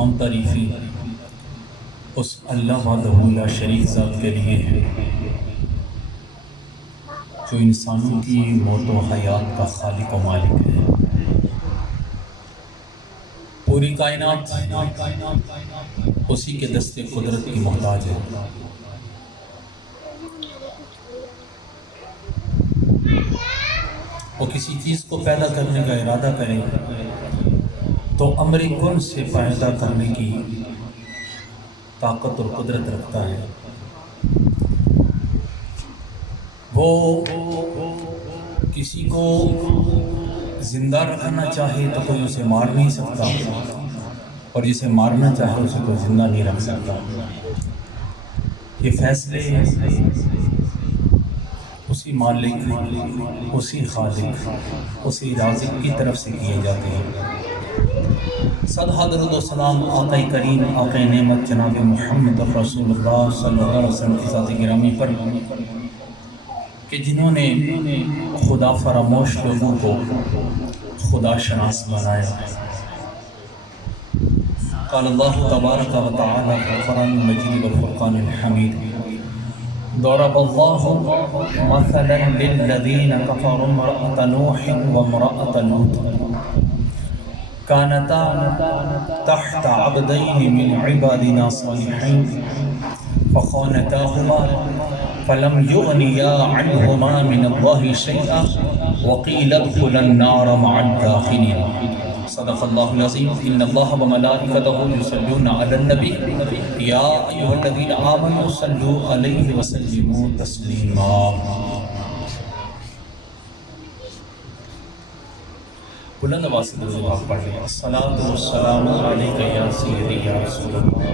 تمام تعریفیں اس اللہ وحدہ لا شریک ذات کے لیے ہے جو انسانوں کی موت و حیات کا خالق و مالک ہے۔ پوری کائنات اسی کے دست قدرت کی محتاج ہے۔ وہ کسی چیز کو پیدا کرنے کا ارادہ کرے تو امر کن سے پیدا کرنے کی طاقت اور قدرت رکھتا ہے۔ وہ کسی کو زندہ رکھنا چاہے تو کوئی اسے مار نہیں سکتا، اور جسے مارنا چاہے اسے کوئی زندہ نہیں رکھ سکتا۔ یہ فیصلے اسی مالک، اسی خالق، اسی رازق کی طرف سے کیے جاتے ہیں۔ صد درود و سلام آقا کریم، آقا نعمت جناب محمد رسول اللہ صلی اللہ علیہ وسلم کی ذات گرامی پر، کہ جنہوں نے خدا فراموش لوگوں کو خدا شناس بنایا۔ قال اللہ تبارک و تعالی فی القرآن المجید والفرقان الحمید: ضرب اللہ مثلا للذین کفروا امرأة نوح وامرأة لوط كانتا تحت عبدین من عبادنا صالحین فخانتاهما فلم يغنيا عنهما من الله شيئا وقيل ادخلا النار مع الداخلين۔ صدق اللہ العظیم۔ ان اللہ وملائکتہ یصلون علی النبی یا ایھا الذین آمنوا صلوا علیہ وسلموا تسلیما۔ بلند آواز سے درود پاک پڑھ لیں۔ الصلاۃ والسلام علیک یا سیدی یا رسول اللہ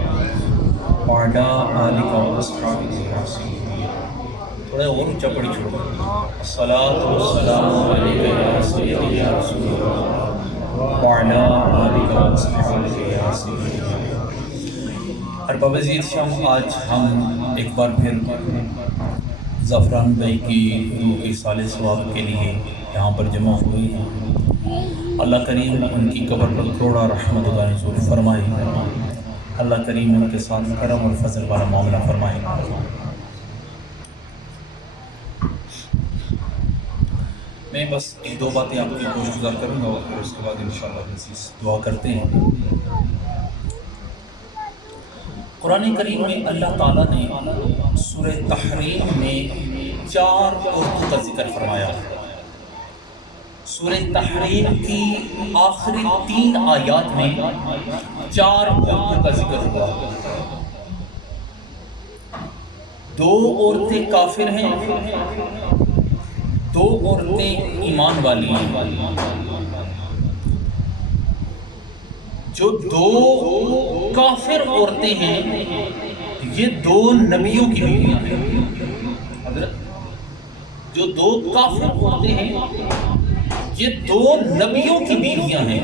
وعلی آلک واصحابک یا سیدی۔ تھوڑا اور اونچا پڑھی چھوڑو۔ الصلاۃ والسلام علیک یا سیدی یا رسول اللہ وعلی آلک واصحابک یا سیدی۔ ارباب عزیز شام، آج ہم ایک بار پھر زعفران بھائی کی روح کی صالح ثواب کے لیے یہاں پر جمع ہوئے ہیں۔ اللہ کریم ان کی قبر پر کروڑا رحمت کا نزول فرمائے۔ اللہ کریم ان کے ساتھ کرم اور فضل والا معاملہ فرمائے۔ میں بس ایک دو باتیں آپ کی گوش گزار کروں گا اور پھر اس کے بعد انشاءاللہ عزیز دعا کرتے ہیں۔ قرآن کریم میں اللہ تعالیٰ نے سورہ تحریم میں 4 عورتوں کا ذکر فرمایا ہے۔ سورہ تحریم کی آخری 3 آیات میں 4 عورتوں کا ذکر ہوا۔ 2 عورتیں کافر ہیں، 2 عورتیں ایمان والی ہیں۔ جو 2 کافر عورتیں ہیں یہ 2 نبیوں کی بیویاں ہیں۔ حضرت، جو 2 کافر عورتیں ہیں یہ 2 نبیوں کی بیویاں ہیں،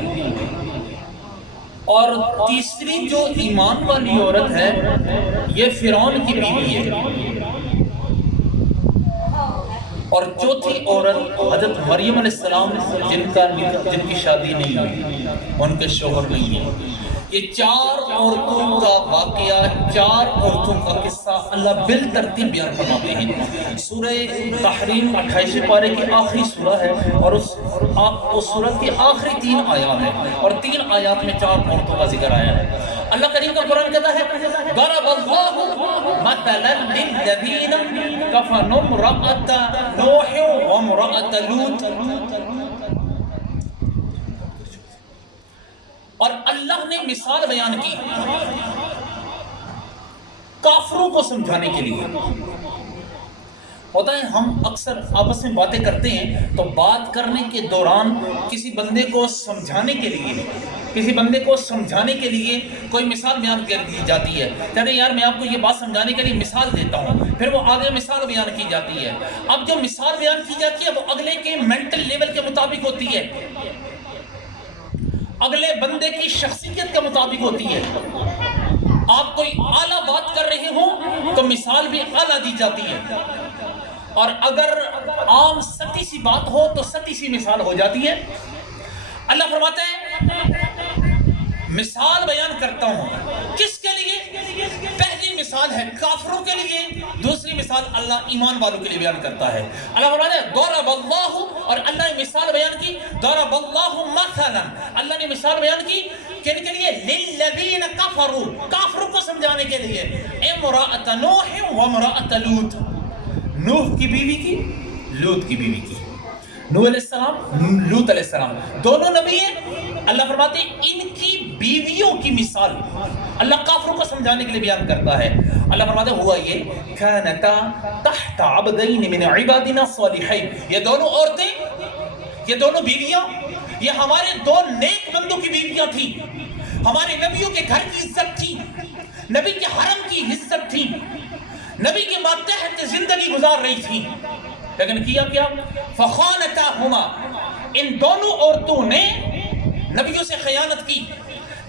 اور تیسری جو ایمان والی عورت ہے یہ فرعون کی بیوی ہے، اور چوتھی عورت حضرت مریم علیہ السلام جن کی شادی نہیں ہوئی، ان کے شوہر نہیں ہیں۔ یہ 4 عورتوں کا واقعہ، 4 عورتوں کا قصہ اللہ بالترتیب بیان فرماتے ہیں۔ سورہ تحریم 28 پارے کی آخری سورہ ہے، اور اس سورہ کی آخری 3 آیات ہیں، اور 3 آیات میں 4 عورتوں کا ذکر آیا ہے۔ اللہ کریم کا قرآن کہتا ہے: ضرب اللہ مثلا للذین کفروا امرأة نوح وامرأة لوط۔ اور اللہ نے مثال بیان کی کافروں کو سمجھانے کے لیے۔ ہوتا ہے ہم اکثر آپس میں باتیں کرتے ہیں تو بات کرنے کے دوران کسی بندے کو سمجھانے کے لیے کوئی مثال بیان کر دی جاتی ہے۔ کہتے ہیں یار میں آپ کو یہ بات سمجھانے کے لیے مثال دیتا ہوں، پھر وہ آگے مثال بیان کی جاتی ہے۔ اب جو مثال بیان کی جاتی ہے وہ اگلے کے مینٹل لیول کے مطابق ہوتی ہے، اگلے بندے کی شخصیت کے مطابق ہوتی ہے۔ آپ کوئی اعلیٰ بات کر رہے ہوں تو مثال بھی اعلیٰ دی جاتی ہے، اور اگر عام سطحی سی بات ہو تو سطحی سی مثال ہو جاتی ہے۔ اللہ فرماتا ہے مثال بیان کرتا ہوں کس کے لیے؟ پہلی مثال ہے کافروں کے لیے، دوسری مثال اللہ ایمان والوں کے لیے بیان کرتا ہے۔ اللہ فرماتا ہے ضرب اللہ، اور اللہ نے مثال بیان کی، ضرب اللہ مثلا، اللہ نے مثال بیان کی کن کے لیے؟ للذین کفروا، کافروں کو سمجھانے کے لیے، امرأۃ نوح و امرأۃ لوط، نوح کی بیوی کی، لوط کی بیوی کی۔ نوح علیہ السلام، لوط علیہ السلام دونوں نبی ہیں۔ اللہ فرماتے ہیں ان کی بیویوں کی مثال اللہ کافروں کو سمجھانے کے لیے بیان کرتا ہے۔ اللہ فرماتے ہیں ہوا یہ کانتا تحت عبدین من عبادنا صالحین، یہ دونوں عورتیں، یہ دونوں بیویاں، یہ ہمارے دو نیک بندوں کی بیویاں تھیں، ہمارے نبیوں کے گھر کی عزت تھی، نبی کے حرم کی عزت تھی، نبی کے ماتحت زندگی گزار رہی تھی، لیکن کیا کیا؟ فخانتاہما، ان دونوں عورتوں نے نبیوں سے خیانت کی،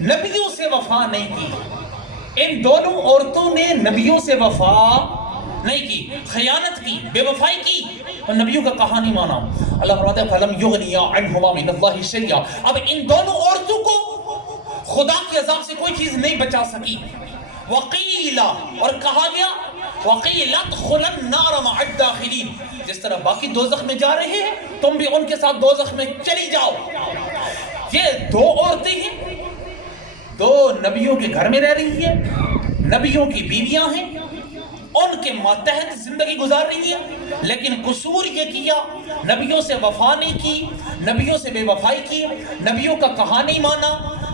نبیوں سے وفا نہیں کی، ان دونوں عورتوں نے نبیوں سے وفا نہیں کی، خیانت کی، بے وفائی کی، اور نبیوں کا کہا نہیں مانا۔ اللہ فرماتا ہے فَلَمْ يُغْنِيَا عَنْهُمَا مِنَ اللَّهِ شَيْئًا، اب ان دونوں عورتوں کو خدا کے عذاب سے کوئی چیز نہیں بچا سکی۔ وَقِيلَ، اور کہا گیا وَقِيلَ ادْخُلَ النَّارَ مَعَ الدَّاخِلِينَ، جس طرح باقی دوزخ میں جا رہے ہیں تم بھی ان کے ساتھ دوزخ میں چلی جاؤ۔ یہ دو عورتیں ہیں، دو نبیوں کے گھر میں رہ رہی ہیں، نبیوں کی بیویاں ہیں، ان کے ماتحت زندگی گزار رہی ہے، لیکن قصور یہ کیا نبیوں سے وفا نہیں کی، نبیوں سے بے وفائی کی، نبیوں کا کہا نہیں مانا،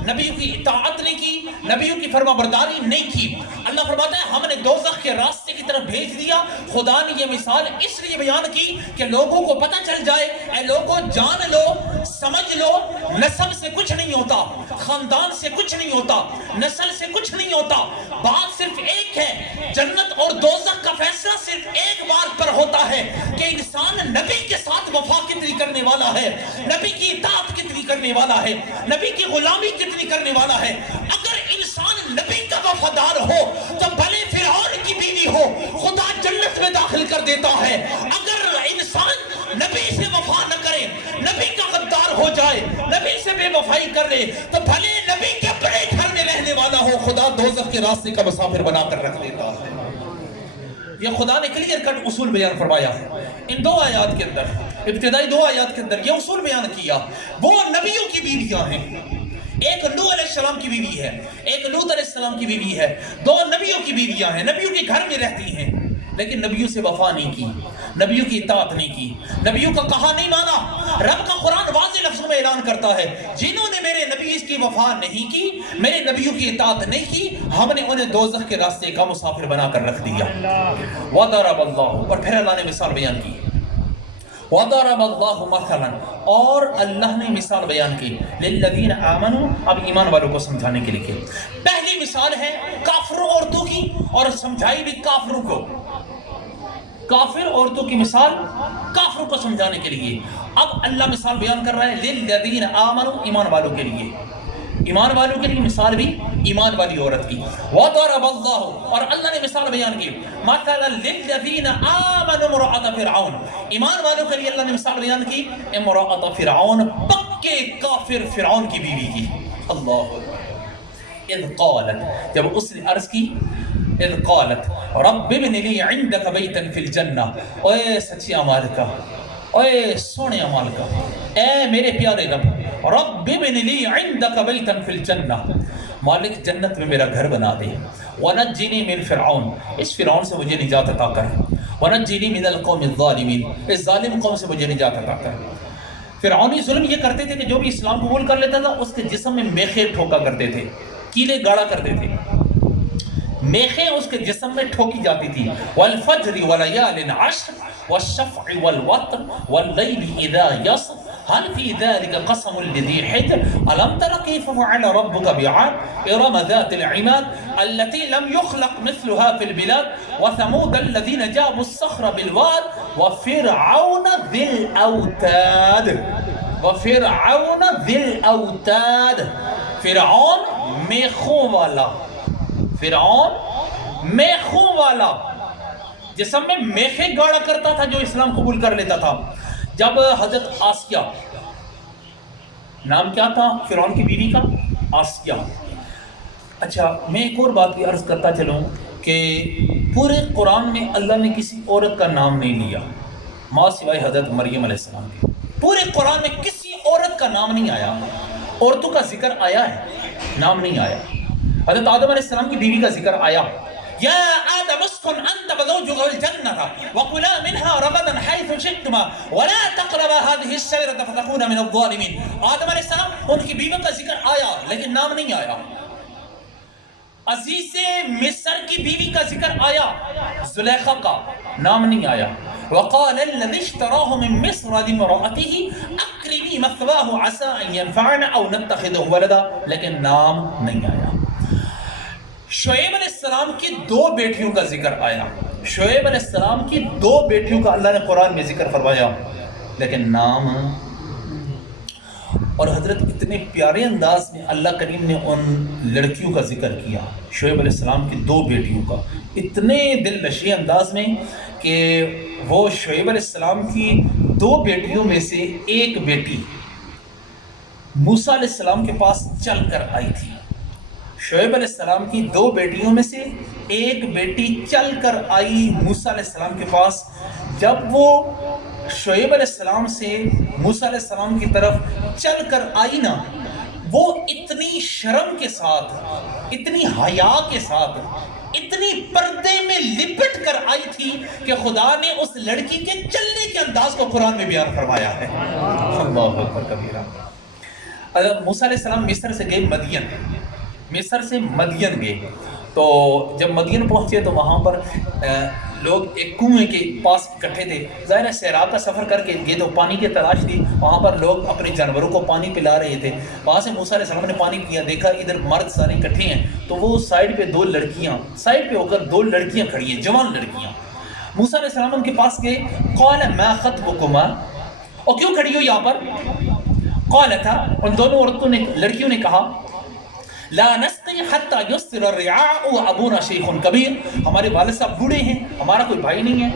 نبیوں کی اطاعت نہیں کی، نبیوں کی فرما برداری نہیں کی۔ اللہ فرماتا ہے ہم نے دوزخ کے راستے کی طرف بھیج دیا۔ خدا نے یہ مثال اس لیے بیان کی کہ لوگوں کو پتہ چل جائے، اے لوگوں جان لو، سمجھ لو، نسب سے کچھ نہیں ہوتا، خاندان سے کچھ نہیں ہوتا، نسل سے کچھ نہیں ہوتا، بات صرف ایک ہے، جنت اور دوزخ کا فیصلہ صرف ایک بات پر ہوتا ہے کہ انسان نبی کے ساتھ وفا کتنی کرنے والا ہے، نبی کی اطاعت کتنی کرنے والا ہے، نبی کی غلامی کتنی کرنے والا ہے۔ اگر انسان نبی کا وفادار ہو تو بھلے فرعون کی بیوی ہو، خدا جنت میں داخل کر دیتا ہے۔ اگر انسان نبی سے وفا نہ کرے، نبی کا غدار ہو جائے، نبی سے بے وفائی کر لے، تو بھلے نبی کے بڑے گھر میں رہنے والا ہو، خدا دوزخ کے راستے کا مسافر بنا کر رکھ دیتا ہے۔ یہ خدا نے کلیئر کٹ اصول بیان فرمایا ان دو آیات کے اندر، ابتدائی دو آیات کے اندر یہ اصول بیان کیا۔ وہ نبیوں کی بیویاں ہیں، ایک نوح علیہ السلام کی بیوی ہے، ایک لوط علیہ السلام کی بیوی ہے، دو نبیوں کی بیویاں ہیں، نبیوں کے گھر میں رہتی ہیں، لیکن نبیوں سے وفا نہیں کی، نبیوں کی اطاعت نہیں کی، نبیوں کا کہا نہیں مانا۔ رب کا قرآن واضح لفظوں میں اعلان کرتا ہے جنہوں نے میرے نبی کی وفا نہیں کی، میرے نبیوں کی اطاعت نہیں کی، ہم نے انہیں دوزخ کے راستے کا مسافر بنا کر رکھ دیا۔ وَضَرَبَ اللَّهُ، اور پھر اللہ نے مثال بیان کی، وَضَرَبَ اللَّهُ مَثَلًا، اور اللہ نے مثال بیان کی، لِلَّذِينَ آمَنُوا، اب ایمان والوں کو سمجھانے کے لیے۔ پہلی مثال ہے کافر عورتوں کی، اور سمجھائی بھی کافروں کو، کافر عورتوں کی مثال کافروں کو سمجھانے کے لیے۔ اب اللہ مثال بیان کر رہا ہے لِلَّذِينَ آمَنُوا، ایمان والوں کے لیے، ایمان والوں کے لیے مثال بھی ایمان والی عورت کی۔ وَضَرَبَ اللَّهُ، اور اللہ نے مثال بیان کی، مَثَلًا لِلَّذِينَ آمَنُوا امْرَأَتَ فِرْعَوْنَ، ایمان والوں کے لیے اللہ نے مثال بیان کی امرأۃ فرعون، پکے کافر فرعون کی بیوی کی۔ اللہ اذ قالت، جب اس نے عرض کی، اذ قالت رب ابن لی عندک بیتا فی الجنہ، اے سچی مالکہ، اے سونے مالکہ، اے میرے پیارے رب، رب ابن لی عندک بیتا فی الجنہ، مالک جنت میں میرا گھر بنا دے، ونجنی من فرعون، اس فرعون سے مجھے نجات عطا کر، ونجنی من القوم الظالمین، اس ظالم قوم سے مجھے نجات عطا کر۔ فرعونی ظلم یہ کرتے تھے کہ جو بھی اسلام قبول کر لیتا تھا اس کے جسم میں میخیں ٹھوکا کرتے تھے، کیلے گاڑا کرتے تھے، میخیں اس کے جسم میں ٹھوکی جاتی تھی۔ والفجر وليال عشر والشفع والوتر والليل اذا يسر هل في ذلك قسم لذي حجر ألم تر كيف فعل ربك بعاد إرم ذات العماد التي لم يخلق مثلها في البلاد وثمود الذين جابوا الصخر بالواد وفرعون ذي الأوتاد، وفرعون ذی الاوتاد، فرعون میخوں والا، فرعون میخوں والا، جسم میں میخیں گاڑا کرتا تھا جو اسلام قبول کر لیتا تھا۔ جب حضرت آسیہ، نام کیا تھا فرعون کی بیوی کا؟ آسیہ. اچھا میں ایک اور بات بھی عرض کرتا چلوں کہ پورے قرآن میں اللہ نے کسی عورت کا نام نہیں لیا ماں سوائے حضرت مریم علیہ السلام کے. پورے قرآن میں کسی عورت کا نام نہیں آیا. عورتوں کا ذکر آیا ہے، نام نہیں آیا. حضرت آدم علیہ السلام کی بیوی کا ذکر آیا، یا آدم اسکن انت وزوجک الجنۃ وکلا منها رغدا حیث شئتما ولا تقربا هذه الشجرۃ فتکونا من الظالمین. آدم علیہ السلام ان کی بیوی کا ذکر آیا لیکن نام نہیں آیا. عزیز مصر کی بیوی کا ذکر آیا، زلیخا کا نام نہیں آیا. وقال الذي اشتراه من مصر لامرأته اکرمی مثواه عسى ان ينفعنا او نتخذه ولدا، لیکن نام نہیں آیا. شعیب علیہ السلام کی 2 بیٹیوں کا ذکر آیا. شعیب علیہ السلام کی 2 بیٹیوں کا اللہ نے قرآن میں ذکر فرمایا لیکن نام. اور حضرت اتنے پیارے انداز میں اللہ کریم نے ان لڑکیوں کا ذکر کیا، شعیب علیہ السلام کی 2 بیٹیوں کا، اتنے دل نشیں انداز میں کہ وہ شعیب علیہ السلام کی 2 بیٹیوں میں سے ایک بیٹی موسیٰ علیہ السلام کے پاس چل کر آئی تھی. شعیب علیہ السلام کی 2 بیٹیوں میں سے ایک بیٹی چل کر آئی موسیٰ علیہ السلام کے پاس. جب وہ شعیب علیہ السلام سے موسیٰ علیہ السلام کی طرف چل کر آئی نا، وہ اتنی شرم کے ساتھ، اتنی حیا کے ساتھ، اتنی پردے میں لپٹ کر آئی تھی کہ خدا نے اس لڑکی کے چلنے کے انداز کو قرآن میں بیان فرمایا ہے. اللہ اکبر کبیرہ. موسیٰ علیہ السلام مصر سے گئے مدین، مصر سے مدین گئے. تو جب مدین پہنچے تو وہاں پر لوگ ایک کنویں کے پاس اکٹھے تھے. ظاہر ہے صحرا کا سفر کر کے یہ تو پانی کی تلاش تھی، وہاں پر لوگ اپنے جانوروں کو پانی پلا رہے تھے. وہاں سے موسیٰ علیہ السلام نے پانی پیا، دیکھا ادھر مرد سارے اکٹھے ہیں، تو وہ سائڈ پہ 2 لڑکیاں، سائڈ پہ ہو کر 2 لڑکیاں کھڑی ہیں، جوان لڑکیاں. موسیٰ علیہ السلام ان کے پاس گئے. قال ما خطبکما، اور کیوں کھڑی ہو یہاں پر؟ قالتا، ان دونوں عورتوں نے، لڑکیوں نے کہا، لا نسقی حتی یسر الرعاء وابونا شیخ کبیر، ہمارے والد صاحب بوڑھے ہیں، ہمارا کوئی بھائی نہیں ہے،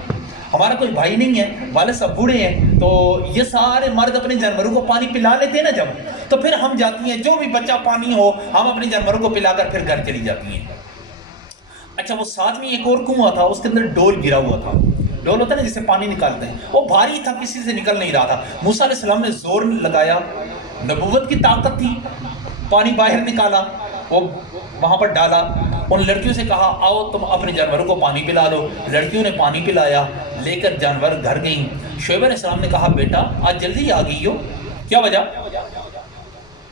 ہمارا کوئی بھائی نہیں ہے، والد صاحب بوڑھے ہیں، تو یہ سارے مرد اپنے جانوروں کو پانی پلا لیتے ہیں نا جب، تو پھر ہم جاتی ہیں، جو بھی بچہ پانی ہو ہم اپنے جانوروں کو پلا کر پھر گھر چلی جاتی ہیں. اچھا وہ ساتھ میں ایک اور کنواں تھا، اس کے اندر ڈول گرا ہوا تھا. ڈول ہوتا ہے نا جس سے پانی نکالتے ہیں، وہ بھاری تھا، کسی سے نکل نہیں رہا تھا. موسیٰ علیہ السلام نے زور لگایا، نبوت کی طاقت تھی، پانی باہر نکالا، وہ وہاں پر ڈالا. ان لڑکیوں سے کہا آؤ تم اپنے جانوروں کو پانی پلا لو. لڑکیوں نے پانی پلایا، لے کر جانور گھر گئیں. شعیب علیہ السلام نے کہا بیٹا آج جلدی آ گئی ہو، کیا وجہ؟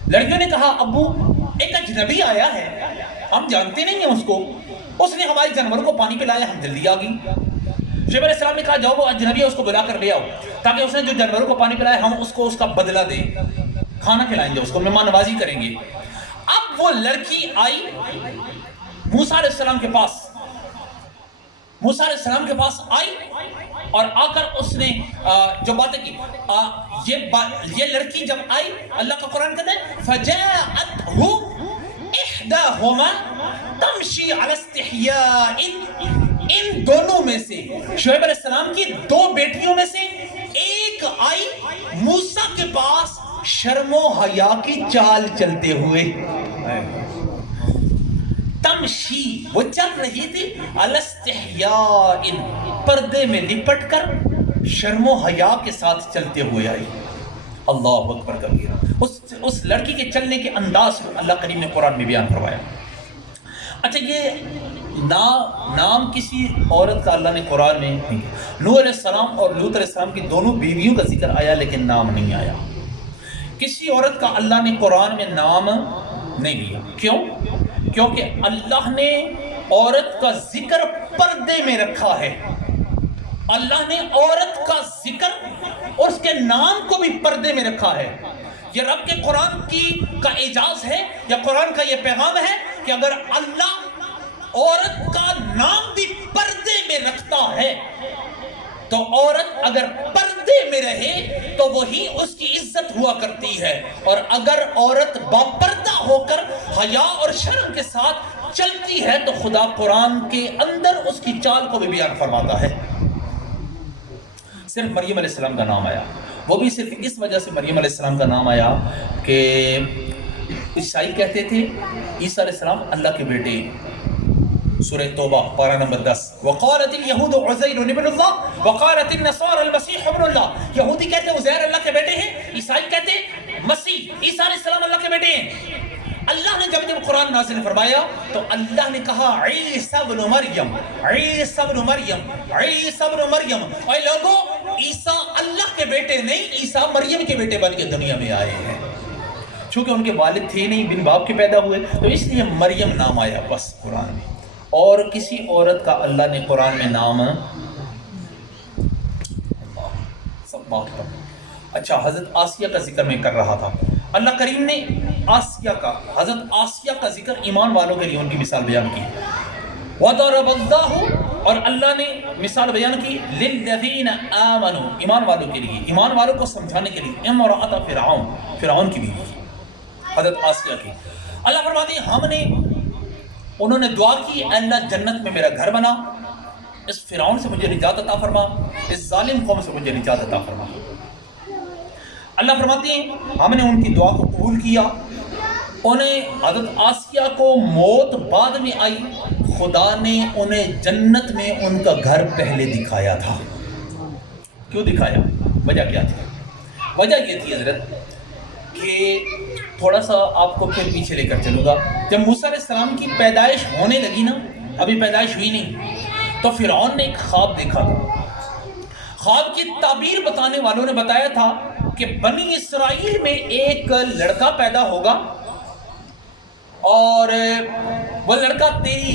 لڑکیوں نے کہا ابو ایک اجنبی آیا ہے، ہم جانتے نہیں ہیں اس کو، اس نے ہمارے جانوروں کو پانی پلایا، ہم جلدی آ گئی. شعیب علیہ السلام نے کہا جاؤ وہ اجنبی ہے اس کو بلا کر لے آؤ، تاکہ اس نے جو جانوروں کو پانی پلایا ہم اس کو اس کا بدلہ دیں، کھانا کھلائیں گے، اس کو مہمان نوازی کریں گے. اب وہ لڑکی آئی موسیٰ علیہ السلام کے پاس، موسیٰ علیہ السلام کے پاس آئی اور آ کر اس نے جو باتیں کی. یہ لڑکی جب آئی، اللہ کا قرآن کہتا ہے فَجَاءَتْهُ إِحْدَاهُمَا تَمْشِي عَلَى اسْتِحْيَاءٍ، ان دونوں میں سے، شعیب علیہ السلام کی 2 بیٹیوں میں سے ایک آئی موسیٰ کے پاس شرم و حیا کی چال چلتے ہوئے. تمشی، وہ چل رہی تھی، علی استحیاء، پردے میں لپٹ کر شرم و حیا کے ساتھ چلتے ہوئے آئی. اللہ اکبر کبیرہ. اس لڑکی کے چلنے کے انداز کو اللہ کریم نے قرآن میں بیان کروایا. اچھا یہ نام کسی عورت کا اللہ نے قرآن میں نہیں کیا. نوح علیہ السلام اور لوط علیہ السلام کی دونوں بیویوں کا ذکر آیا لیکن نام نہیں آیا. کسی عورت کا اللہ نے قرآن میں نام نہیں لیا. کیوں؟ کیونکہ اللہ نے عورت کا ذکر پردے میں رکھا ہے. اللہ نے عورت کا ذکر اور اس کے نام کو بھی پردے میں رکھا ہے. یہ رب کے قرآن کا اعجاز ہے، یا قرآن کا یہ پیغام ہے کہ اگر اللہ عورت کا نام بھی پردے میں رکھتا ہے تو عورت اگر پردے میں رہے تو وہی اس کی عزت ہوا کرتی ہے، اور اگر عورت باپردہ ہو کر حیا اور شرم کے ساتھ چلتی ہے تو خدا قرآن کے اندر اس کی چال کو بھی بیان فرماتا ہے. صرف مریم علیہ السلام کا نام آیا، وہ بھی صرف اس وجہ سے مریم علیہ السلام کا نام آیا کہ عیسائی کہتے تھے عیسیٰ علیہ السلام اللہ کے بیٹے ہیں۔ سورہ توبہ پارہ نمبر 10، وقالت الیہود عزیر ابن اللہ وقالت النصارى المسیح ابن اللہ۔ یہودی کہتے ہیں عزیر اللہ کے بیٹے ہیں، عیسائی کہتے ہیں مسیح عیسیٰ علیہ السلام اللہ کے بیٹے ہیں۔ اللہ نے جب قرآن نازل فرمایا تو اللہ نے کہا عیسیٰ ابن مریم، عیسیٰ ابن مریم، عیسیٰ ابن مریم۔ اے لوگوں، عیسیٰ اللہ کے بیٹے نہیں، عیسیٰ مریم کے بیٹے بن کے دنیا میں آئے ہیں۔ چونکہ ان کے والد تھے نہیں، بن باپ کے پیدا ہوئے، تو اس لیے مریم نام آیا بس قرآن میں، اور کسی عورت کا اللہ نے قرآن میں نام سب بات پر۔ اچھا، حضرت آسیہ کا ذکر میں کر رہا تھا۔ اللہ کریم نے آسیہ کا، حضرت آسیہ کا ذکر ایمان والوں کے لیے ان کی مثال بیان کی۔ وَضَرَبَ اللَّهُ، اور اللہ نے مثال بیان کی لِلَّذِينَ آمَنُوا، ایمان والوں کے لیے، ایمان والوں کو سمجھانے کے لیے، امرأۃ فرعون، فرعون کی بیوی حضرت آسیہ کی۔ اللہ فرماتے ہیں ہم نے، انہوں نے دعا کی اے اللہ جنت میں میرا گھر بنا، اس فرعون سے مجھے نجات عطا فرما، اس ظالم قوم سے مجھے نجات عطا فرما۔ اللہ فرماتے ہیں ہم نے ان کی دعا کو قبول کیا۔ انہیں حضرت آسیہ کو موت بعد میں آئی، خدا نے انہیں جنت میں ان کا گھر پہلے دکھایا تھا۔ کیوں دکھایا؟ وجہ کیا تھی؟ وجہ یہ تھی حضرت کہ تھوڑا سا آپ کو پھر پیچھے لے کر چلوں گا۔ جب موسیٰ علیہ السلام کی پیدائش ہونے لگی نا، ابھی پیدائش ہوئی نہیں، تو فرعون نے ایک خواب دیکھا تھا۔ خواب کی تعبیر بتانے والوں نے بتایا تھا کہ بنی اسرائیل میں ایک لڑکا پیدا ہوگا اور وہ لڑکا تیری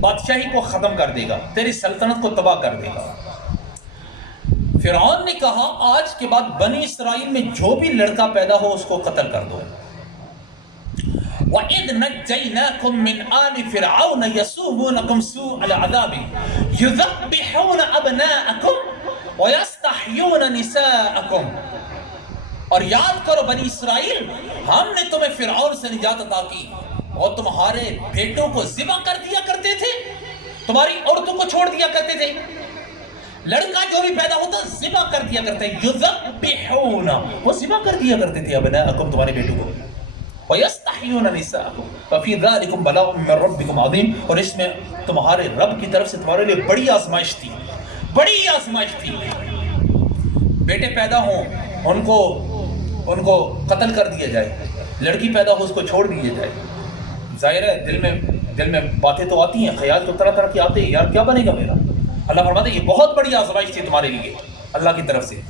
بادشاہی کو ختم کر دے گا، تیری سلطنت کو تباہ کر دے گا۔ فرعون نے کہا آج کے بعد بنی اسرائیل میں جو بھی لڑکا پیدا ہو اس کو قتل کر دو۔ وَإِذْ نَجَّيْنَاكُمْ مِنْ آلِ فِرْعَوْنَ يَسُومُونَكُمْ سُوءَ الْعَذَابِ يُذَبِّحُونَ أَبْنَاءَكُمْ وَيَسْتَحْيُونَ نِسَاءَكُمْ۔ اور یاد کرو بنی اسرائیل، ہم نے تمہیں فرعون سے نجات عطا کی اور تمہارے بیٹوں کو ذبح کر دیا کرتے تھے، تمہاری عورتوں کو چھوڑ دیا کرتے تھے، لڑکا جو بھی پیدا ہوتا ذبح کر دیا کرتے، یذبحون، وہ ذبح کر دیا کرتے تھے ابناءکم، تمہارے بیٹوں کو، ویستحیون نساءکم ففی ذلکم بلاء من ربکم عظیم، اور اس میں تمہارے رب کی طرف سے تمہارے لیے بڑی آزمائش تھی، بڑی آزمائش تھی۔ بیٹے پیدا ہوں ان کو قتل کر دیا جائے، لڑکی پیدا ہو اس کو چھوڑ دیا جائے۔ ظاہر ہے دل میں باتیں تو آتی ہیں، خیال تو طرح طرح کے آتے ہیں، یار کیا بنے گا میرا۔ اللہ فرماتے ہیں یہ بہت بڑی آزمائش تھی تمہارے لیے اللہ کی طرف سے۔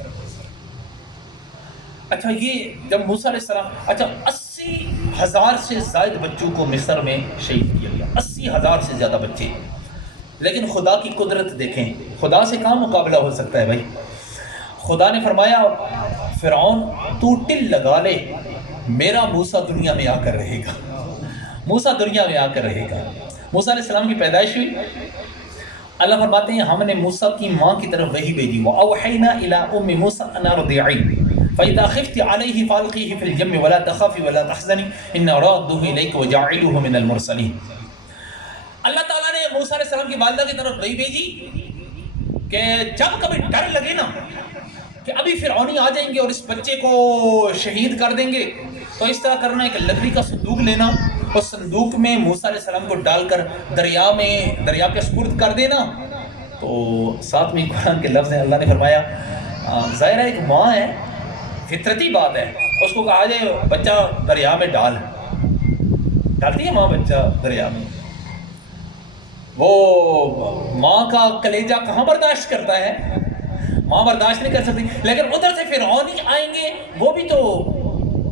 اچھا، یہ جب موسیٰ علیہ السلام، اچھا 80,000 سے زائد بچوں کو مصر میں شہید کیا گیا، 80,000 سے زیادہ بچے۔ لیکن خدا کی قدرت دیکھیں، خدا سے کہاں مقابلہ ہو سکتا ہے بھائی۔ خدا نے فرمایا فرعون تو ٹل لگا لے، میرا موسیٰ دنیا میں آ کر رہے گا، موسیٰ دنیا میں آ کر رہے گا۔ موسیٰ علیہ السلام کی پیدائش ہوئی، اللہ فرماتے ہیں ہم نے موسیٰ کی ماں کی طرف وحی بھیجی، وَأَوْحَيْنَا إِلَىٰ أُمِّ مُوسَىٰ أَنْ أَرْضِعِيهِ فَإِذَا خِفْتِ عَلَيْهِ فَأَلْقِيهِ فِي الْيَمِّ وَلَا تَخَافِي وَلَا تَحْزَنِي إِنَّا رَادُّوهُ إِلَيْكِ وَجَاعِلُوهُ مِنَ الْمُرْسَلِينَ۔ اللہ تعالیٰ نے موسیٰ علیہ السلام کی والدہ کی طرف وحی بھیجی کہ جب کبھی ڈر لگے نا کہ ابھی فرعونی آ جائیں گے اور اس بچے کو شہید کر دیں گے، تو اس طرح کرنا، ایک لکڑی کا صندوق لینا، اس صندوق میں موسیٰ علیہ السلام کو ڈال کر دریا کے سپرد کر دینا۔ تو ساتھ میں قرآن کے لفظ ہیں، اللہ نے فرمایا ظاہر ہے ایک ماں ہے، فطرتی بات ہے، اس کو کہا جائے بچہ دریا میں ڈالتی ہے ماں بچہ دریا میں، وہ ماں کا کلیجہ کہاں برداشت کرتا ہے، ماں برداشت نہیں کر سکتی۔ لیکن ادھر سے فرعونی آئیں گے، وہ بھی تو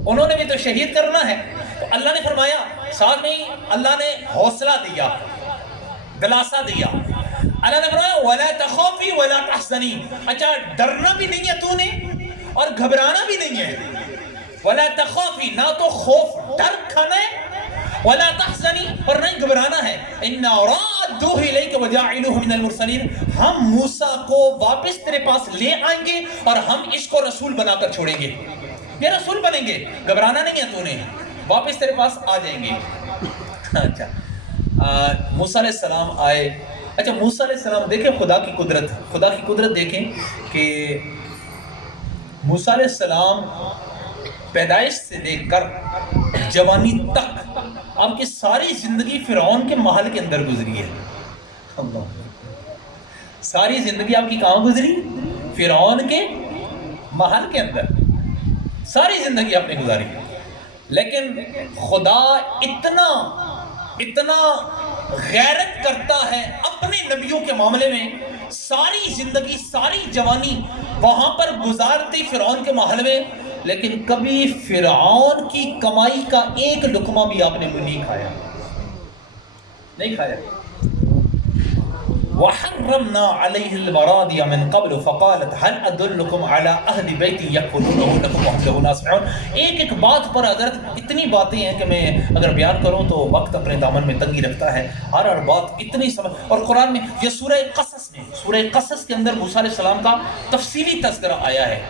انہوں نے بھی تو شہید کرنا ہے۔ تو اللہ نے فرمایا، ساتھ میں اللہ نے حوصلہ دیا، دلاسا دیا۔ اللہ نے فرمایا وَلَا تَخَافِي وَلَا تَحْزَنِي، اچھا ڈرنا بھی نہیں ہے تو نے اور گھبرانا بھی نہیں ہے۔ وَلَا تَخَافِي، نہ تو خوف ڈر کھانا ہے، وَلَا تَحْزَنِي، اور نہیں گھبرانا ہے۔ إِنَّا رَادُّوهُ إِلَيْكَ وَجَاعِلُوهُ مِنَ الْمُرْسَلِينَ، ہم موسیٰ کو واپس تیرے پاس لے آئیں گے اور ہم اس کو رسول بنا کر چھوڑیں گے، یہ رسول بنیں گے، گھبرانا نہیں ہے تو نے، واپس تیرے پاس آ جائیں گے۔ اچھا موسیٰ علیہ السلام آئے۔ اچھا موسیٰ علیہ السلام دیکھیں خدا کی قدرت دیکھیں کہ موسیٰ علیہ السلام پیدائش سے لے کر جوانی تک آپ کی ساری زندگی فرعون کے محل کے اندر گزری ہے. اللہ، ساری زندگی آپ کی کہاں گزری؟ فرعون کے محل کے اندر ساری زندگی آپ نے گزاری. لیکن خدا اتنا غیرت کرتا ہے اپنے نبیوں کے معاملے میں. ساری زندگی، ساری جوانی وہاں پر گزارتی فرعون کے محل میں، لیکن کبھی فرعون کی کمائی کا ایک لقمہ بھی آپ نے نہیں کھایا، نہیں کھایا. وَحَرَّمْنَا عَلَيْهِ الْمَرَاضِيَ مِنْ قَبْلُ فَقَالَتْ هَلْ أَدُلُّكُمْ عَلَىٰ أَهْلِ بَيْتٍ يَكْفُلُونَهُ لَكُمْ وَهُمْ لَهُ نَاصِحُونَ. ایک بات پر حضرت اتنی باتیں ہیں کہ میں اگر بیان کروں تو وقت اپنے دامن میں تنگی رکھتا ہے. ہر بات اتنی سمجھ. اور قرآن میں یہ سورہ قصص کے اندر موسیٰ علیہ السلام کا تفصیلی تذکرہ آیا ہے.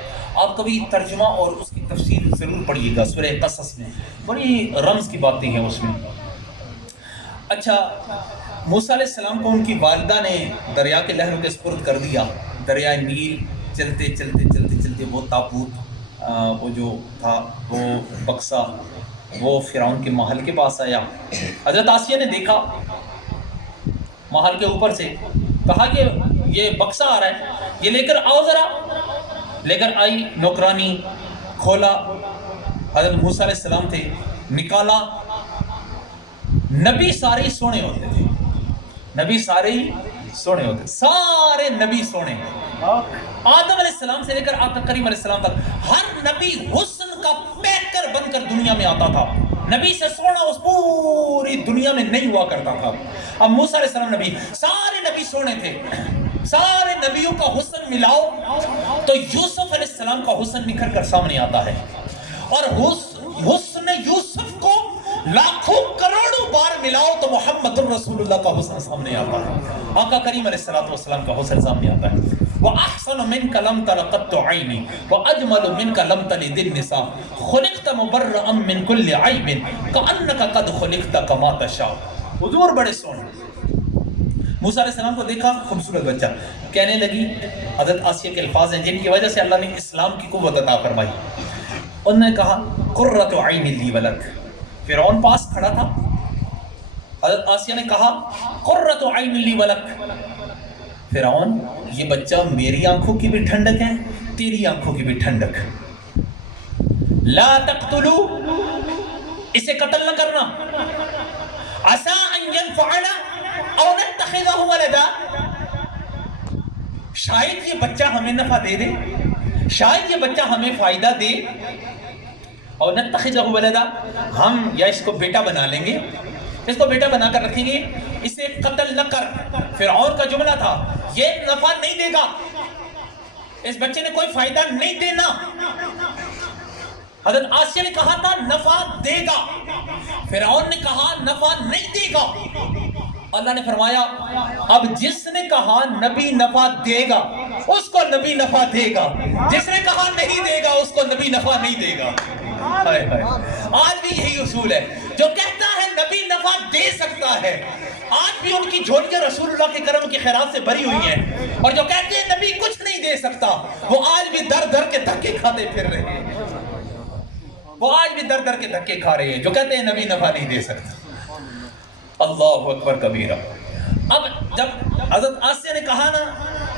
آپ کبھی ترجمہ اور اس کی تفسیر ضرور پڑھیے گا. سورہ قصص میں بڑی رمز کی باتیں ہیں اس میں. اچھا، موسیٰ علیہ السلام کو ان کی والدہ نے دریا کے لہروں کے سپرد کر دیا. دریائے نیل چلتے وہ تابوت وہ جو تھا، وہ بکسا، وہ فرعون کے محل کے پاس آیا. حضرت آسیہ نے دیکھا محل کے اوپر سے، کہا کہ یہ بکسا آ رہا ہے، یہ لے کر آؤ ذرا. لے کر آئی، نوکرانی کھولا، حضرت موسیٰ علیہ السلام تھے، نکالا. نبی سارے ہی سونے ہوتے تھے، نبی سارے ہی سونے ہوتے، سارے نبی سونے. آدم علیہ السلام سے لے کر آقا کریم علیہ السلام تک ہر نبی حسن کا پیکر بن کر دنیا میں آتا تھا. نبی سے سونا اس پوری دنیا میں نہیں ہوا کرتا تھا. اب موسیٰ علیہ السلام نبی، سارے نبی سونے تھے. سارے نبیوں کا حسن ملاؤ تو یوسف علیہ السلام کا حسن نکھر کر سامنے آتا ہے. اور حسن یوسف کو لاکھوں کروڑوں بار ملاؤ تو محمد الرسول اللہ کا حسن سامنے آتا ہے. آقا کریم علیہ السلام کا حسن سامنے آتا ہے. وَأَحْسَنُ مِنْكَ لَمْ تَرَ قَطُّ عَيْنِي وَأَجْمَلُ مِنْكَ لَمْ تَلِدِ النِّسَاءُ خُلِقْتَ مُبَرَّأً مِنْ كُلِّ عَيْبٍ كَأَنَّكَ قَدْ خُلِقْتَ كَمَا تَشَاءُ. حضور بڑے سونے. موسیٰ علیہ السلام کو دیکھا، خوبصورت بچہ. کہنے لگی، حضرت آسیہ کے الفاظ ہیں جن کی وجہ سے اللہ نے اسلام کی قوت عطا فرمائی. انہوں نے کہا قُرَّةُ عَيْنٍ لِّي وَلَكَ. فرعون پاس کھڑا تھا. حضرت آسیہ نے کہا قُرَّةُ عَيْنٍ لِّي وَلَكَ. فرعون، یہ بچہ میری آنکھوں کی بھی ٹھنڈک ہے، تیری آنکھوں کی بھی ٹھنڈک. لا تقتلوا، اسے قتل نہ کرنا. عسى ان ينفعنا او نتخذه ولدا، شاید یہ بچہ ہمیں نفع دے دے، شاید یہ بچہ ہمیں فائدہ دے. اور نتخذه ولدا، ہم یا اس کو بیٹا بنا لیں گے، اس کو بیٹا بنا کر رکھیں گے. اسے قتل نہ کر. فرعون کا جملہ تھا یہ نفع نہیں دے گا، اس بچے نے کوئی فائدہ نہیں دینا. حضرت آسیہ نے کہا تھا نفع دے گا، فرعون نے کہا نفع نہیں دے گا. اللہ نے فرمایا اب جس نے کہا نبی نفع دے گا اس کو نبی نفع دے گا، جس نے کہا نہیں دے گا اس کو نبی نفع نہیں دے گا. آج بھی یہی اصول ہے. جو کہتا ہے نبی نفع دے سکتا ہے، آج بھی ان کی جھولیاں رسول اللہ کے کرم کی خیرات سے بھری ہوئی ہیں. اور جو کہتے ہیں نبی کچھ نہیں دے سکتا، وہ آج بھی در در کے دھکے کھاتے پھر رہے ہیں. وہ آج بھی در در کے دھکے کھا رہے ہیں جو کہتے ہیں نبی نفع نہیں دے سکتا. اللہ اکبر کبیرہ. اب جب حضرت آسیہ نے کہا نا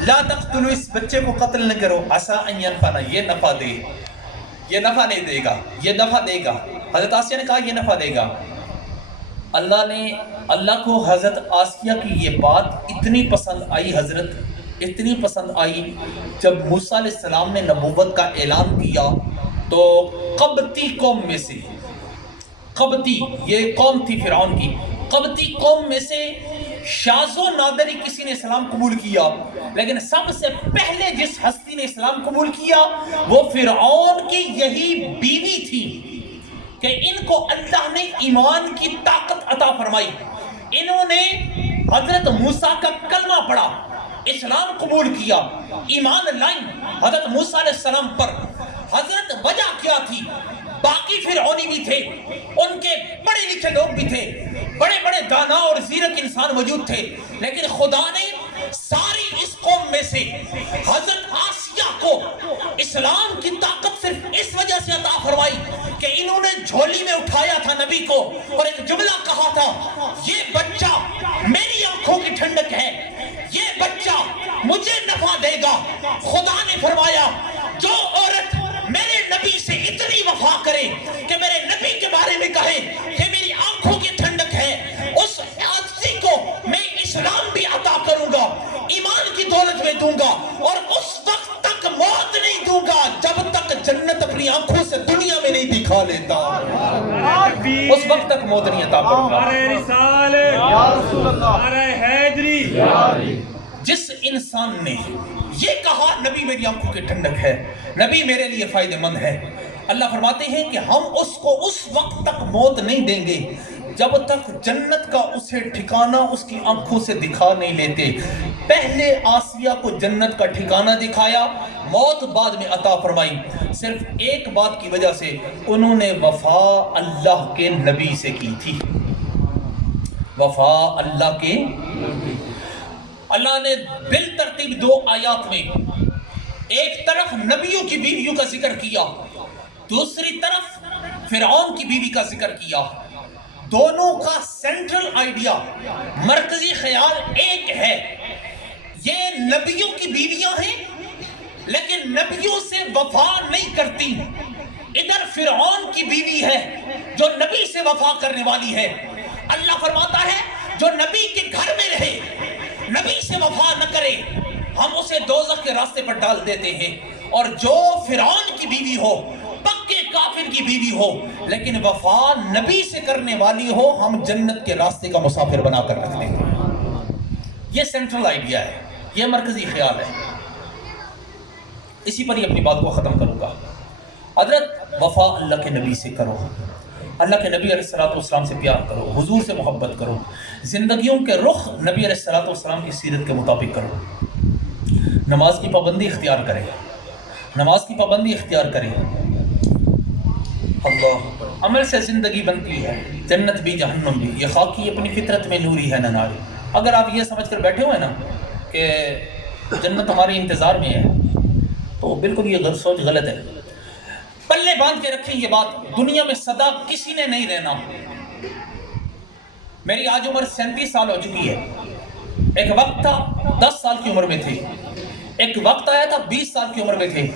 لا تقتلوا، اس بچے کو قتل نہ کرو، عسى ان ينفعنا، یہ نفع دے، یہ نفع نہیں دے گا، یہ نفع دے گا. حضرت آسیہ نے کہا یہ نفع دے گا. اللہ کو حضرت آسیہ کی یہ بات اتنی پسند آئی، حضرت اتنی پسند آئی. جب موسیٰ علیہ السلام نے نبوت کا اعلان کیا تو قبطی قوم میں سے، قبطی یہ قوم تھی فرعون کی، قبطی قوم میں سے شاذ و نادر کسی نے اسلام قبول کیا. لیکن سب سے پہلے جس ہستی نے اسلام قبول کیا وہ فرعون کی یہی بیوی تھی کہ ان کو اللہ نے ایمان کی طاقت عطا فرمائی. انہوں نے حضرت موسیٰ کا کلمہ پڑھا، اسلام قبول کیا، ایمان لائیں حضرت موسیٰ علیہ السلام پر. حضرت وجہ کیا تھی؟ باقی فرعونی بھی تھے، ان کے پڑھے لکھے لوگ بھی تھے، بڑے بڑے دانا اور زیرک انسان موجود تھے، لیکن خدا نے ساری اس قوم میں سے حضرت آسیہ کو اسلام کی طاقت صرف اس وجہ سے عطا فرمائی جھولی میں اٹھایا تھا نبی کو اور ایک جملہ کہا تھا، یہ بچہ میری آنکھوں کی ٹھنڈک ہے، یہ بچہ مجھے نفع دے گا۔ خدا نے فرمایا جو عورت میرے نبی سے اتنی وفا کرے کہ میرے نبی کے بارے میں کہے کہ میری آنکھوں کی ٹھنڈک ہے، اس آدمی کو میں اسلام بھی عطا کروں گا، ایمان کی دولت میں دوں گا، اور اس وقت تک موت نہیں دوں گا جب تک جنت اپنی آنکھوں سے دنیا میں نہیں دکھا لیتا، اس وقت تک موت نہیں عطا کروں گا۔ جس انسان نے یہ کہا نبی میری آنکھوں کی ٹھنڈک ہے، نبی میرے لیے فائدہ مند ہے، اللہ فرماتے ہیں کہ ہم اس کو اس وقت تک موت نہیں دیں گے جب تک جنت کا اسے ٹھکانہ اس کی آنکھوں سے دکھا نہیں لیتے۔ پہلے آسیہ کو جنت کا ٹھکانہ دکھایا، موت بعد میں عطا فرمائی، صرف ایک بات کی وجہ سے، انہوں نے وفا اللہ کے نبی سے کی تھی۔ وفا اللہ کے، اللہ نے بالترتیب دو آیات میں ایک طرف نبیوں کی بیویوں کا ذکر کیا، دوسری طرف فرعون کی بیوی کا ذکر کیا۔ دونوں کا سینٹرل آئیڈیا، مرکزی خیال ایک ہے، یہ نبیوں کی بیویاں ہیں لیکن نبیوں سے وفا نہیں کرتی۔ ادھر فرعون کی بیوی ہے جو نبی سے وفا کرنے والی ہے۔ اللہ فرماتا ہے جو نبی کے گھر میں رہے، نبی سے وفا نہ کرے، ہم اسے دوزخ کے راستے پر ڈال دیتے ہیں، اور جو فرعون کی بیوی ہو، پکے کافر کی بیوی ہو لیکن وفا نبی سے کرنے والی ہو، ہم جنت کے راستے کا مسافر بنا کر رکھتے ہیں۔ یہ سینٹرل آئیڈیا ہے، یہ مرکزی خیال ہے۔ اسی پر ہی اپنی بات کو ختم کروں گا۔ حضرت وفا اللہ کے نبی سے کرو، اللہ کے نبی علیہ السلام سے پیار کرو، حضور سے محبت کرو، زندگیوں کے رخ نبی علیہ السلام کی سیرت کے مطابق کرو، نماز کی پابندی اختیار کریں، نماز کی پابندی اختیار کریں۔ اللہ، عمل سے زندگی بنتی ہے، جنت بھی جہنم بھی، یہ خاکی اپنی فطرت میں نوری ہے نہ ناری۔ اگر آپ یہ سمجھ کر بیٹھے ہوئے نا کہ جنت ہمارے انتظار میں ہے تو بالکل یہ سوچ غلط ہے۔ پلے باندھ کے رکھیں یہ بات، دنیا میں سدا کسی نے نہیں رہنا۔ میری آج عمر 37 سال ہو چکی ہے، ایک وقت تھا 10 سال کی عمر میں تھے، ایک وقت آیا تھا 20 سال کی عمر میں تھے،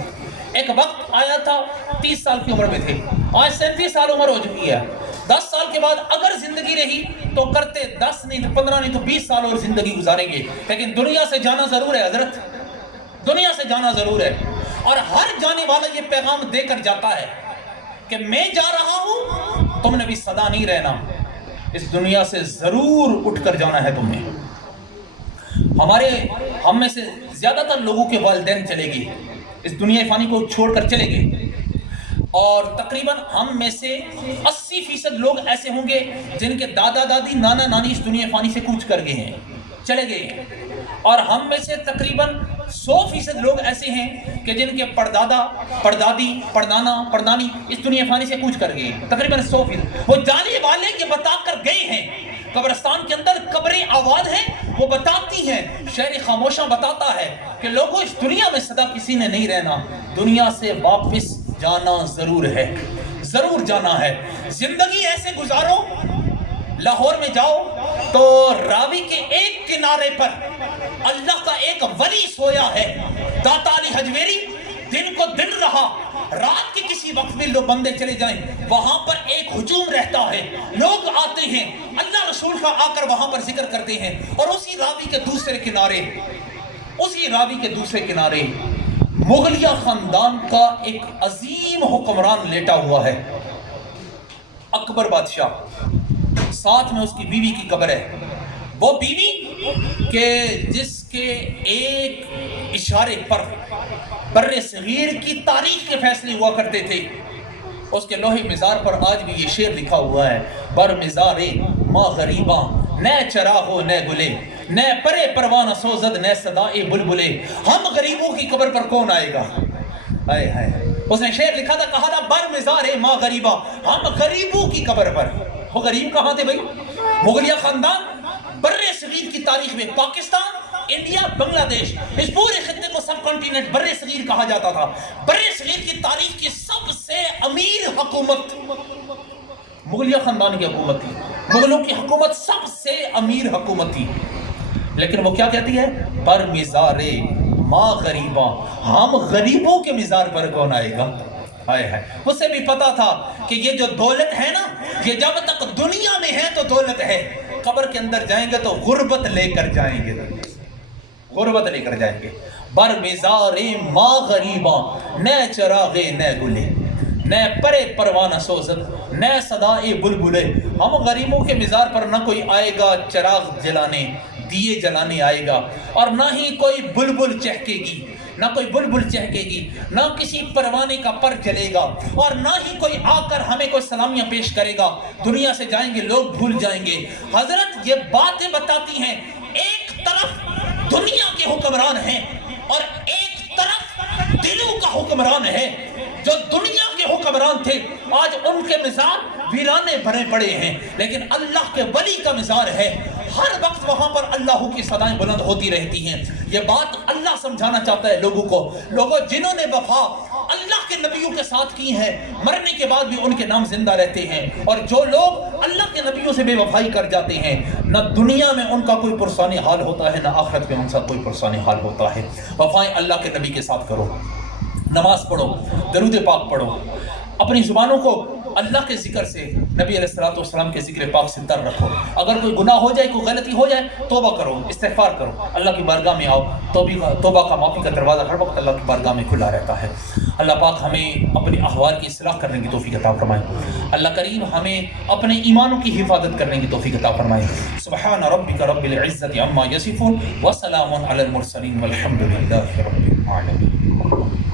ایک وقت آیا تھا 30 سال کی عمر میں تھے، آج 37 سال عمر ہو چکی ہے۔ 10 سال کے بعد اگر زندگی رہی تو کرتے 10 نہیں تو 15 نہیں تو 20 سال اور زندگی گزاریں گے، لیکن دنیا سے جانا ضرور ہے حضرت، دنیا سے جانا ضرور ہے۔ اور ہر جانے والا یہ پیغام دے کر جاتا ہے کہ میں جا رہا ہوں، تم نے بھی سدا نہیں رہنا، اس دنیا سے ضرور اٹھ کر جانا ہے تم نے۔ ہم میں سے زیادہ تر لوگوں کے والدین چلے گئے، اس دنیا فانی کو چھوڑ کر چلے گئے، اور تقریباً ہم میں سے 80% لوگ ایسے ہوں گے جن کے دادا دادی نانا نانی اس دنیا فانی سے کوچ کر گئے ہیں، چلے گئے ہیں، اور ہم میں سے تقریباً 100% لوگ ایسے ہیں کہ جن کے پردادا پردادی پردانا پردانی اس دنیا فانی سے کوچ کر گئے ہیں، تقریباً 100%۔ وہ جانے والے یہ بتا کر گئے ہیں، قبرستان کے اندر قبریں آباد ہیں، وہ بتاتی ہیں، شہر خاموشہ بتاتا ہے کہ لوگوں اس دنیا میں سدا کسی نے نہیں رہنا، دنیا سے واپس جانا ضرور ہے، ضرور جانا ہے۔ زندگی ایسے گزارو، لاہور میں جاؤ تو راوی کے ایک کنارے پر اللہ کا ایک ولی سویا ہے، داتا علی حجویری، دن کو دن رہا، رات کے کسی وقت میں لوگ بندے چلے جائیں، وہاں پر ایک ہجوم رہتا ہے، لوگ آتے ہیں، اللہ رسول کا آ کر وہاں پر ذکر کرتے ہیں، اور اسی راوی کے دوسرے کنارے مغلیہ خاندان کا ایک عظیم حکمران لیٹا ہوا ہے، اکبر بادشاہ، ساتھ میں اس کی بیوی کی قبر ہے، وہ بیوی کہ جس کے ایک اشارے پر بر صغیر کی تاریخ کے فیصلے ہوا کرتے تھے۔ اس کے لوہے مزار پر آج بھی یہ شعر لکھا ہوا ہے، بر مزارے ما غریباں نہ چراغو نہ گلے، نہ پرے پروانہ سوزد نہ صدائے بلبلے، ہم غریبوں کی قبر پر کون آئے گا؟ اس نے شعر لکھا تھا، کہا تھا بر مزارے ما غریباں، ہم غریبوں کی قبر پر۔ وہ غریب کہاں تھے بھائی؟ مغلیہ خاندان بر صغیر کی تاریخ میں پاکستان، انڈیا، بنگلہ دیش، اس پورے خطے کو سب کانٹیننٹ بر صغیر کہا جاتا تھا۔ بر صغیر کی تاریخ کی سب سے امیر حکومت مغلیہ خاندان کی حکومت تھی، مغلوں کی حکومت سب سے امیر حکومت تھی، لیکن وہ کیا کہتی ہے؟ پر مزار ما غریباں، ہم غریبوں کے مزار پر کون آئے گا؟ آئے ہے، اسے بھی پتا تھا کہ یہ جو دولت ہے نا، یہ جب تک دنیا میں ہے تو دولت ہے، قبر کے اندر جائیں گے تو غربت لے کر جائیں گے، غربت لے کر جائیں گے۔ بر مزار ما غریباں، نہ چراغے نہ گلے، نہ پرے پروانہ سوزت، نہ صدائے بلبلے، ہم غریبوں کے مزار پر نہ کوئی آئے گا چراغ جلانے، دیے جلانے آئے گا، اور نہ ہی کوئی بلبل چہکے گی، نہ کوئی بلبل چہکے گی، نہ کسی پروانے کا پر جلے گا، اور نہ ہی کوئی آ کر ہمیں کوئی سلامیاں پیش کرے گا۔ دنیا سے جائیں گے، لوگ بھول جائیں گے۔ حضرت یہ باتیں بتاتی ہیں، ایک طرف دنیا کے حکمران ہیں اور ایک طرف دلوں کا حکمران ہے۔ جو دنیا کے حکمران تھے آج ان کے مزار ویرانے بھرے پڑے ہیں، لیکن اللہ کے ولی کا مزار ہے، ہر وقت وہاں پر اللہ کی صدائیں بلند ہوتی رہتی ہیں۔ یہ بات اللہ سمجھانا چاہتا ہے لوگوں کو، لوگوں جنہوں نے وفا اللہ کے نبیوں کے ساتھ کی ہے، مرنے کے بعد بھی ان کے نام زندہ رہتے ہیں، اور جو لوگ اللہ کے نبیوں سے بے وفائی کر جاتے ہیں، نہ دنیا میں ان کا کوئی پرسانی حال ہوتا ہے، نہ آخرت میں ان کا کوئی پرسانی حال ہوتا ہے۔ وفائیں اللہ کے نبی کے ساتھ کرو، نماز پڑھو، درود پاک پڑھو، اپنی زبانوں کو اللہ کے ذکر سے، نبی علیہ السلام کے ذکر پاک سے تر رکھو۔ اگر کوئی گناہ ہو جائے، کوئی غلطی ہو جائے، توبہ کرو، استغفار کرو، اللہ کی بارگاہ میں آؤ۔ توبہ کا معافی کا دروازہ ہر وقت اللہ کی بارگاہ میں کھلا رہتا ہے۔ اللہ پاک ہمیں اپنے احوال کی اصلاح کرنے کی توفیق عطا فرمائے۔ اللہ کریم ہمیں اپنے ایمانوں کی حفاظت کرنے کی توفیق عطا فرمائے۔ سبحان ربک رب العزت عما یصفون وسلام علی المرسلین والحمد للہ رب العالمین۔